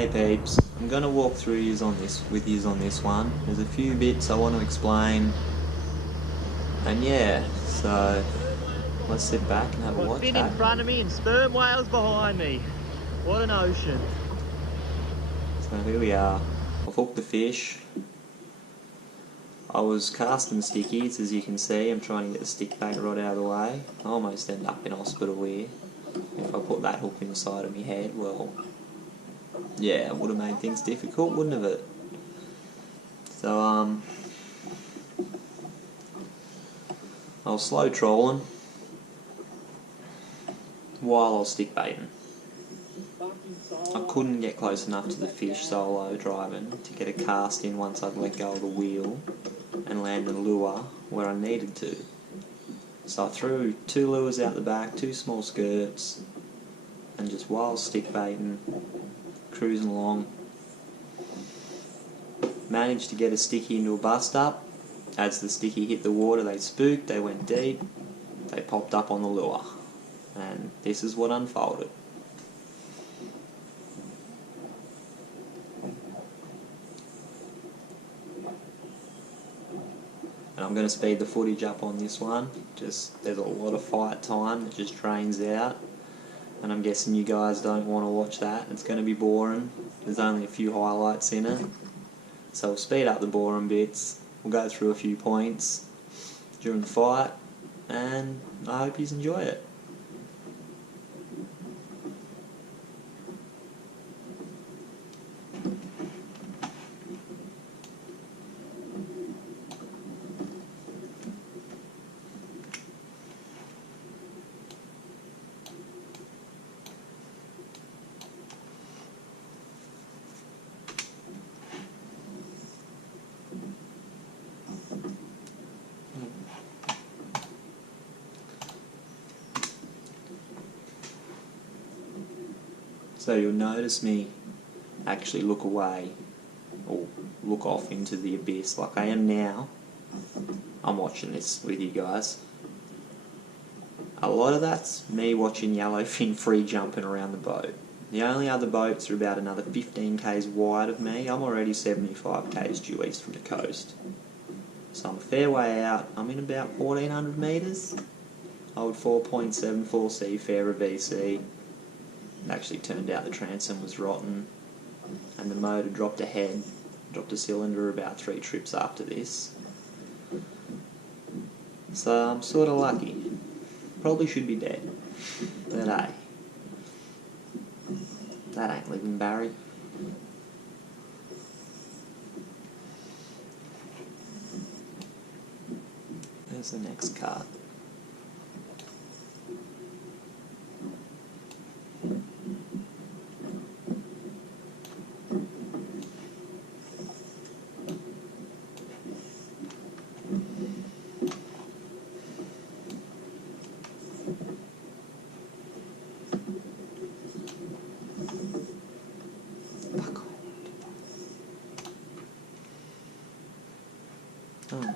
Hey peeps, I'm going to walk through yous on this one. There's a few bits I want to explain, and yeah, so let's sit back and have a watch. Fin in front of me and sperm whales behind me. What an ocean. So here we are. I've hooked the fish. I was casting stickies, as you can see. I'm trying to get the stick bait rod out of the way. I almost end up in hospital here. If I put that hook in the side of my head, well, yeah, it would have made things difficult, wouldn't it? So, I was slow trolling while I was stick baiting. I couldn't get close enough to the fish solo driving to get a cast in once I'd let go of the wheel and land the lure where I needed to. So I threw 2 lures out the back, 2 small skirts, and just while stick baiting, cruising along, managed to get a sticky into a bust up. As the sticky hit the water, they spooked, they went deep, they popped up on the lure, and this is what unfolded. And I'm going to speed the footage up on this one. Just there's a lot of fight time that just drains out, and I'm guessing you guys don't want to watch that. It's going to be boring. There's only a few highlights in it, so we'll speed up the boring bits. We'll go through a few points during the fight, and I hope you enjoy it. So you'll notice me actually look away or look off into the abyss like I am now. I'm watching this with you guys. A lot of that's me watching yellowfin free jumping around the boat. The only other boats are about another 15 k's wide of me. I'm already 75 k's due east from the coast. So I'm a fair way out. I'm in about 1400 metres. Old 4.74 Seafarer VC. It actually turned out the transom was rotten and the motor dropped a cylinder about 3 trips after this. So I'm sort of lucky. Probably should be dead. But hey, that ain't living, Barry. There's the next card. Oh.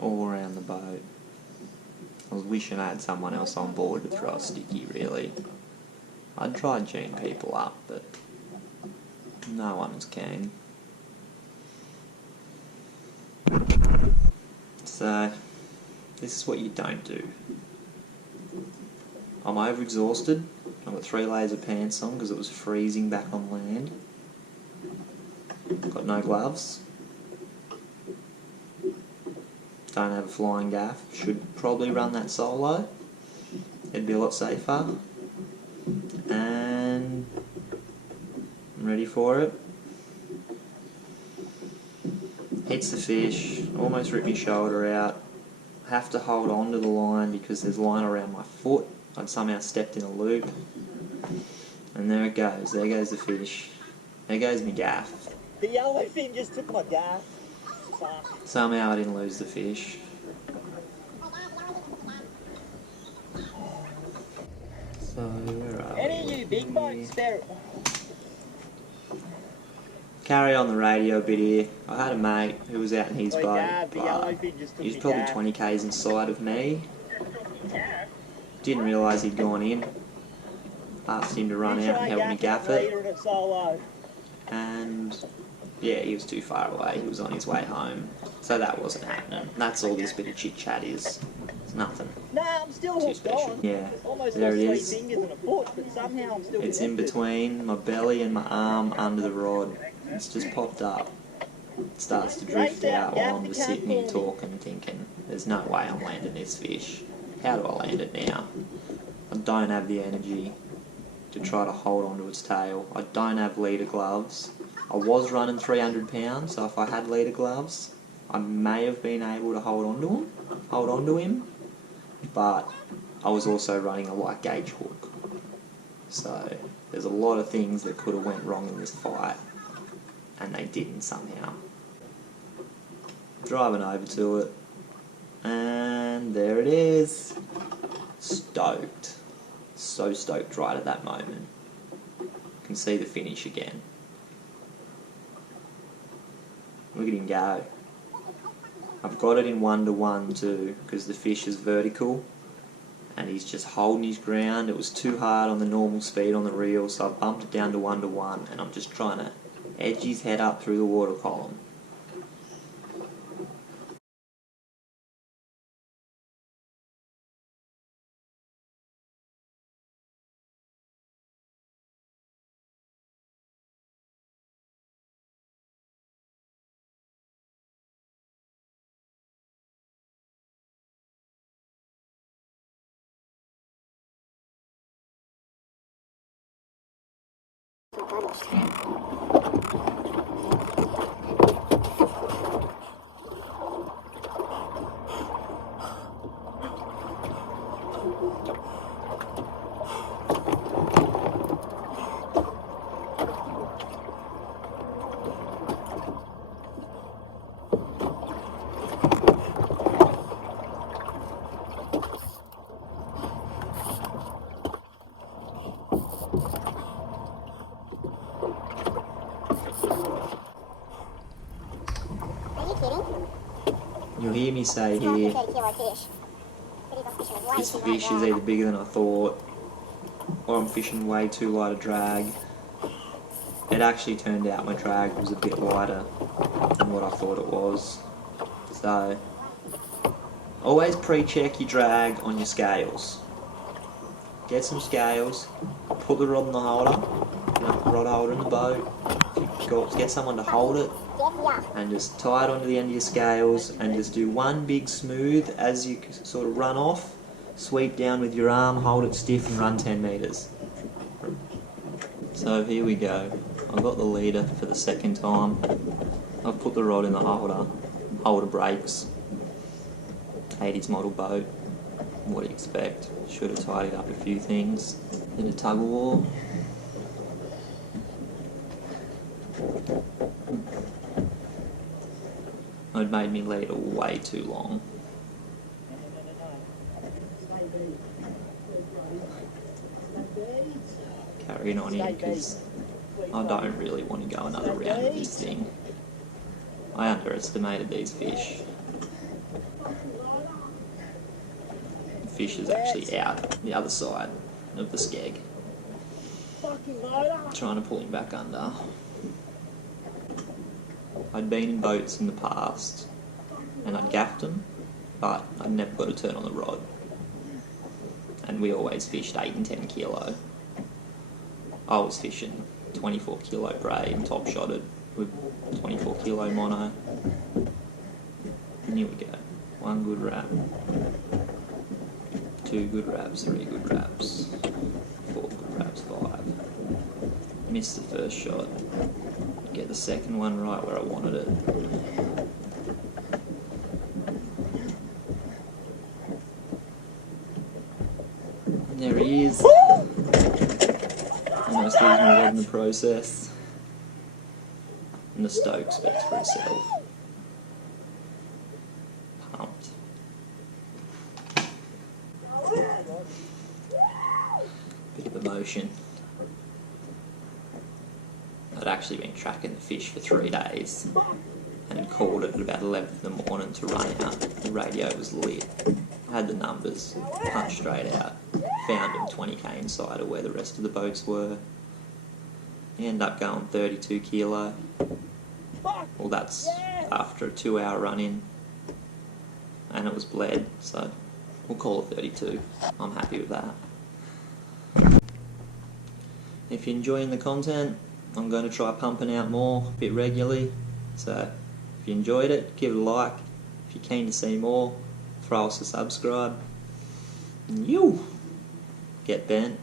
All around the boat. I was wishing I had someone else on board to throw a sticky, really. I'd tried geeing people up, but no one was keen. So, this is what you don't do. I'm overexhausted. I've got 3 layers of pants on because it was freezing back on land. Got no gloves. Don't have a flying gaff. Should probably run that solo. It'd be a lot safer. And I'm ready for it. hits the fish, almost ripped my shoulder out. I have to hold on to the line because there's line around my foot. I'd somehow stepped in a loop. And there it goes. There goes the fish. There goes my gaff. The yellowfin just took my gaff. Fuck. Somehow I didn't lose the fish. So, where are Any we? of you big boats there? Carry on the radio a bit here. I had a mate who was out in his Oi, boat, Gav, the but yellowfin just took he was my probably gaff. 20 k's inside of me. Didn't realise he'd gone in. Asked him to run out and help me gaff it. And yeah, he was too far away. He was on his way home. So that wasn't happening. That's all this bit of chit chat is. It's nothing. Nah, I'm still Too hooked special. on. Yeah, Almost there lost it 3 is. fingers and a foot, but somehow I'm still It's in connected. between my belly and my arm under the rod. It's just popped up. It starts to drift out while I'm just sitting here talking, thinking, there's no way I'm landing this fish. How do I land it now? I don't have the energy to try to hold onto its tail. I don't have leader gloves. I was running 300 pounds, so if I had leader gloves, I may have been able to hold onto him, but I was also running a light gauge hook. So there's a lot of things that could have went wrong in this fight, and they didn't somehow. Driving over to it, and there it is. Stoked. So stoked right at that moment. Can see the finish again. Look at him go. I've got it in 1-to-1 too, because the fish is vertical and he's just holding his ground. It was too hard on the normal speed on the reel, so I bumped it down to 1-to-1 and I'm just trying to edge his head up through the water column. You'll hear me say here, this fish is either bigger than I thought, or I'm fishing way too light a drag. It actually turned out my drag was a bit lighter than what I thought it was. So, always pre-check your drag on your scales. Get some scales, put the rod in the holder, rod holder in the boat, get someone to hold it, and just tie it onto the end of your scales and just do one big smooth as you sort of run off, sweep down with your arm, hold it stiff and run 10 metres. So here we go. I've got the leader for the second time. I've put the rod in the holder breaks, 80s model boat, what do you expect? Should have tidied up a few things. Bit of tug of war. I'd made me leader way too long. Carrying on here because I don't really want to go another round of this thing. I underestimated these fish. The fish is actually out the other side of the skeg. Trying to pull him back under. I'd been in boats in the past and I'd gaffed them, but I'd never got a turn on the rod. And we always fished 8 and 10 kilo. I was fishing 24 kilo braid and top shotted with 24 kilo mono. And here we go. 1 good wrap, 2 good wraps, 3 good wraps, 4 good wraps, 5. Missed the first shot. Get the second one right where I wanted it. There he is. Almost losing my rod in the process. And the stoke speaks for itself. Pumped. Bit of emotion. I'd actually been tracking the fish for 3 days and had called it at about 11 in the morning to run out. The radio was lit. I had the numbers, punched straight out. Found him 20k inside of where the rest of the boats were. He ended up going 32 kilo. Well, that's after a 2-hour run in. And it was bled, so we'll call it 32. I'm happy with that. If you're enjoying the content, I'm going to try pumping out more a bit regularly. So if you enjoyed it, give it a like. If you're keen to see more, throw us a subscribe. And you get bent.